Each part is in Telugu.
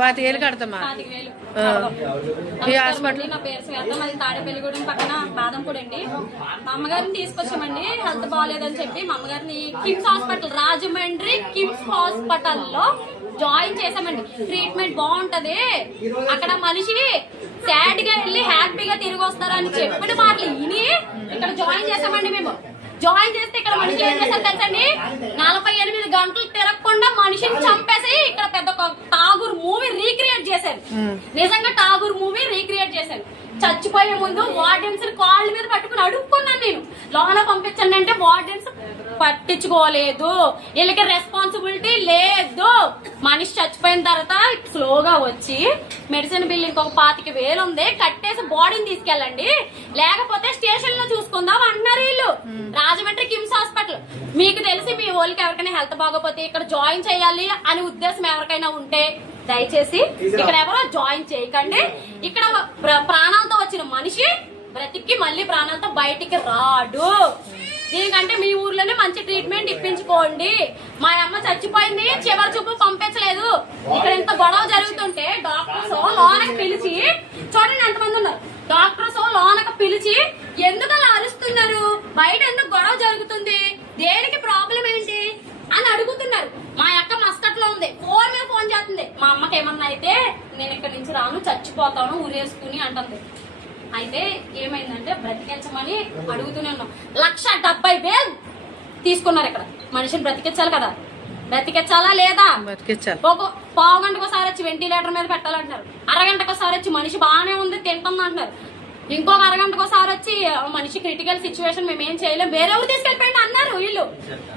25,000 కడతామా? ఈ హాస్పిటల్ నా పేరు శ్వేత, మాది తాడేపల్లిగూడెం పక్కన బాదంపూడి అండి. మా అమ్మగారిని తీసుకొచ్చామండి, హెల్త్ బాగాలేదని చెప్పి. మా అమ్మగారిని కిమ్స్ హాస్పిటల్, రాజమండ్రి కిమ్స్ హాస్పిటల్లో జాయిన్ చేసామండి. ట్రీట్మెంట్ బాగుంటది, అక్కడ మనిషి సాడ్ గా వెళ్ళి హ్యాపీగా తిరిగి వస్తారని చెప్పిన మాటలు విని ఇక్కడ జాయిన్ చేసామండి. మేము జాయిన్ చేస్తే ఇక్కడ మనిషి ఏం చేశారు తెలుసండి, 48 గంటలు తిరగకుండా మనిషిని చంపేసి ఇక్కడ పెద్ద ఠాగూర్ మూవీ రీక్రియేట్ చేశారు. నిజంగా ఠాగూర్ మూవీ రీక్రియేట్ చేశారు. చచ్చిపోయే ముందు వార్డెన్స్ కాళ్ళ మీద పట్టుకుని అడుక్కున్నాను నేను, లోన పంపించండి అంటే వార్డెన్స్ పట్టించుకోలేదు, వీళ్ళకి రెస్పాన్సిబిలిటీ లేదు. మనిషి చచ్చిపోయిన తర్వాత స్లోగా వచ్చి మెడిసిన్ బిల్ ఇంకొక 25,000 ఉంది, కట్టేసి బాడీని తీసుకెళ్ళండి, లేకపోతే స్టేషన్ లో చూసుకుందాం అన్నారు వీళ్ళు. రాజమండ్రి కిమ్స్ హాస్పిటల్, మీకు తెలిసి మీ వాళ్ళకి ఎవరికైనా హెల్త్ బాగోపోతే ఇక్కడ జాయిన్ చేయాలి అని ఉద్దేశం ఎవరికైనా ఉంటే దయచేసి ఇక్కడ ఎవరో జాయిన్ చేయకండి. ఇక్కడ ప్రాణాలతో వచ్చిన మనిషి బ్రతికి మళ్ళీ ప్రాణాలతో బయటికి రాడు. దీనికంటే మీ ఊర్లోనే మంచి ట్రీట్మెంట్ ఇప్పించుకోండి. మా అమ్మ చచ్చిపోయింది, చివరి చూపు పంపించలేదు. ఇక్కడ ఇంత గొడవ జరుగుతుంటే డాక్టర్స్ లోనకి పిలిచి, చూడండి ఎంతమంది ఉన్నారు, డాక్టర్స్ లోనకి పిలిచి ఎందుకు అలా అరుస్తున్నారు, బయట ఎందుకు గొడవ జరుగుతుంది, దేనికి ప్రాబ్లం ఏంటి అని అడుగుతున్నారు. మా అక్క మస్కట్ లో ఉంది, ఫోన్ మీద ఫోన్ చేస్తుంది. మా అమ్మకి ఏమన్నా అయితే నేను ఇక్కడ నుంచి రాను, చచ్చిపోతాను ఊరేసుకుని అంటుంది. అయితే ఏమైందంటే బ్రతికించమని అడుగుతూనే ఉన్నాం. 170,000 తీసుకున్నారు. ఇక్కడ మనిషిని బ్రతికించాలి కదా, బ్రతికించాలా లేదా? ఒక పావు గంటకు ఒకసారి వచ్చి వెంటిలేటర్ మీద పెట్టాలంటున్నారు, అరగంటకు ఒకసారి వచ్చి మనిషి బాగానే ఉంది తింటుంది అంటున్నారు, ఇంకొక అరగంటకు ఒకసారి వచ్చి మనిషి క్రిటికల్ సిచ్యువేషన్ మేము ఏం చేయలేం, వేరే ఊరు తీసుకెళ్ళిపోయింది అన్నారు వీళ్ళు.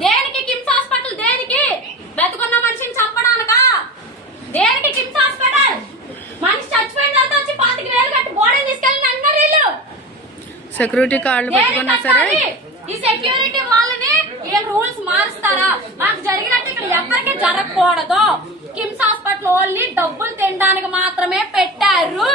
దేనికి కిమ్స్ హాస్పిటల్, దేనికి? బ్రతుకున్న మనిషిని చంపడానికా? దేనికి కిమ్స్ హాస్పిటల్? మనిషి చచ్చిపోయిన తర్వాత వచ్చి 25,000 కట్టి బాడీని తీసుకెళ్ళి అన్నారు వీళ్ళు. సెక్యూరిటీ కార్డు పెట్టుకున్నా సరే ఈ సెక్యూరిటీ వాళ్ళని ఏం రూల్స్ మారుస్తారా? మాకు జరిగినట్టు ఇక్కడ ఎవరికి జరగకూడదు. కిమ్స్ హాస్పిటల్ ఓన్లీ డబ్బులు తినడానికి మాత్రమే పెట్టారు.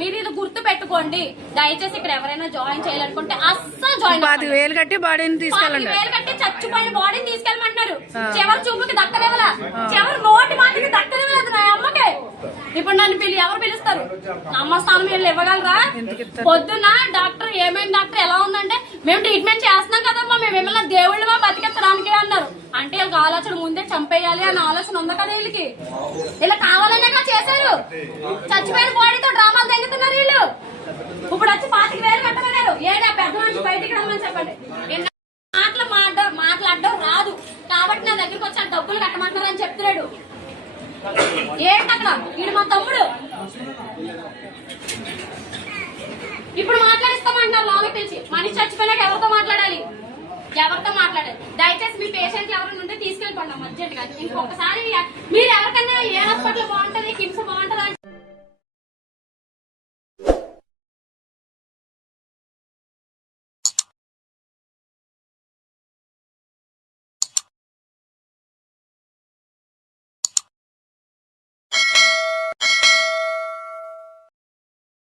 మీరు ఇది గుర్తు పెట్టుకోండి. దయచేసి ఇక్కడ ఎవరైనా జాయిన్ చేయాలనుకుంటే అస్సలు జాయిన్ 10,000 కట్టి బాడీని తీసుకెళ్ళండి. 10,000 కట్టి చచ్చిపోయిన బాడీని తీసుకెళ్ళమంటున్నారు. చివరి చూపుకి దక్కలేవలా, చివరి నోటి మాటకి దక్కలేవలేదు నా అమ్మకి. ఇప్పుడు నన్ను ఎవరు పిలుస్తారు? అమ్మ స్థానం వీళ్ళు ఇవ్వగలరా? పొద్దున్న డాక్టర్ ఏమైంది డాక్టర్ ఎలా ఉందంటే, మేము ట్రీట్మెంట్ చేస్తున్నాం కదమ్మా, మేము ఏమన్నా దేవుళ్ళమా బతికెత్తడానికి అన్నారు. అంటే వీళ్ళకి ఆలోచన ముందే చంపేయాలి అనే ఆలోచన ఉంది కదా వీళ్ళకి. ఇలా కావాలనే చేశారు. చచ్చిపోయిన బాడీతో డ్రామాలు తెగుతున్నారు వీళ్ళు. ఇప్పుడు వచ్చి 25,000 కట్టమన్నారు. ఏడా పెద్ద మనిషి బయటికి రమ్మని చెప్పండి. మాట్లాడడం రాదు కాబట్టి నా దగ్గరికి వచ్చి డబ్బులు కట్టమంటారని చెప్తున్నాడు. ఏంటక్కడ వీడు మా తమ్ముడు. ఇప్పుడు మాట్లాడిస్తామంటారు లోన పిలిచి. మనిషి చచ్చిపోయినాక ఎవరితో మాట్లాడాలి? దయచేసి మీ పేషెంట్లు ఎవరైనా ఉంటే తీసుకెళ్ళిపోండి మధ్యగా. ఇంకొకసారి మీరు ఎవరికైనా ఏ హాస్పిటల్ బాగుంటది, కిమ్స్ బాగుంటది